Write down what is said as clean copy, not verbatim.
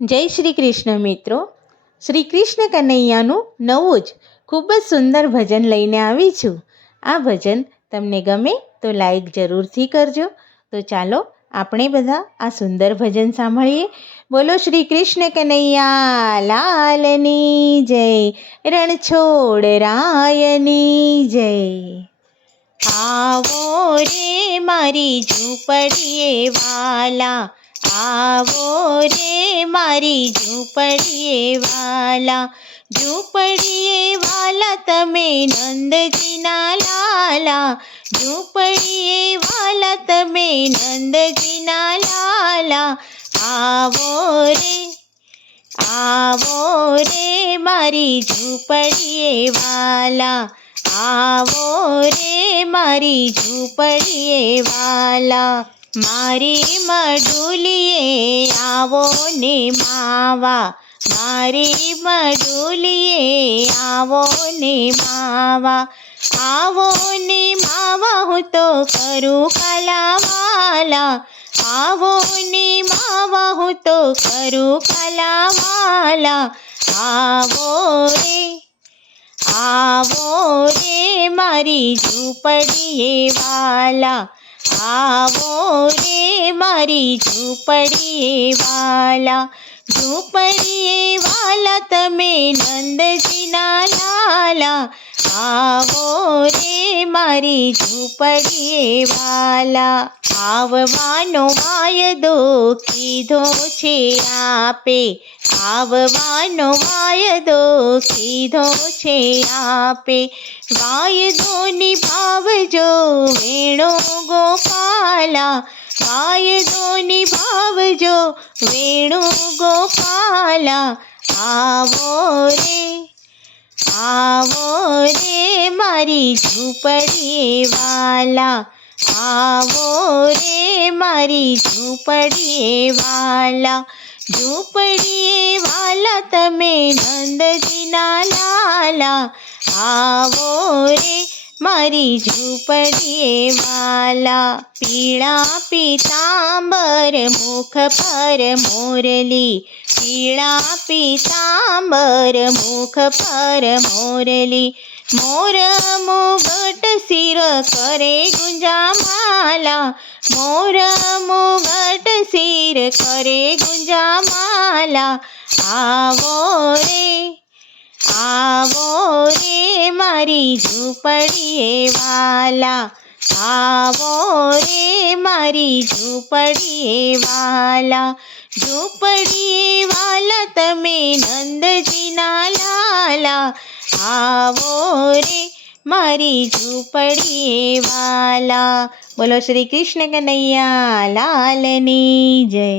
જય શ્રી કૃષ્ણ મિત્રો. શ્રી કૃષ્ણ કનૈયાનું નવું જ ખૂબ જ સુંદર ભજન લઈને આવી છું. આ ભજન તમને ગમે તો લાઈક જરૂરથી કરજો. તો ચાલો આપણે બધા આ સુંદર ભજન સાંભળીએ. બોલો શ્રી કૃષ્ણ કનૈયા લાલની જય, રણછોડ રાયની જય. આવો રે મારી ઝૂંપડીએ વાલા, આવો રે મારી ઝૂંપડીએ વાલા. ઝૂંપડીએ વાલા તમે નંદજીના લાલા, ઝૂંપડીએ વાલા તમે નંદજીના લાલા. આવો રે, આવો રે મારી ઝૂંપડીએ વાલા, આવો રે મારી ઝૂંપડીએ વાલા. મારી મઢુલીએ આવો ને માવા, મારી મઢુલીએ આવો ને માવા. આવો ને માવા હું તો કરું કલાવાલા, આવો ને માવા હું તો કરું કલાવાલા. આવો રે, આવો રે મારી ઝૂંપડીએ વાલા, આવો રે મારી ઝૂંપડીએ વાલા. ઝૂંપડીએ વાલા તમે નંદજીના લાલા, આવો રે મારી ઝૂંપડીએ વાલા. આવવાનો વાયદો કીધો છે આપે, આવવાનો વાયદો કીધો છે આપે. વાયદો નિભાવજો વેણુગોપાલા, વાયદો નિભાવજો વેણુગોપાલા. આવો રે, આવો રે મારી ઝૂંપડીએ વાલા, આવો રે મારી ઝૂંપડીએ વાલા. ઝૂંપડીએ વાલા તમે નંદજીના લાલા, આવો રે મારી ઝૂંપડીએ વાલા. પીળા પીતાંબર મુખ પર મોરલી, પીળા પીતાંબર મુખ પર મોરલી. મોર મુગટ શિર કરે ગુંજામાલા, મોર મુગટ શિર કરે ગુંજામાલા. આવો રે, આવો રે મારી ઝૂંપડીએ વાલા, આવો રે મારી ઝૂંપડીએ વાલા. ઝૂંપડીએ વાલા તમે નંદજીના લાલા, આવો રે મારી ઝૂંપડીએ વાલા. બોલો શ્રી કૃષ્ણ કનૈયા લાલની જય.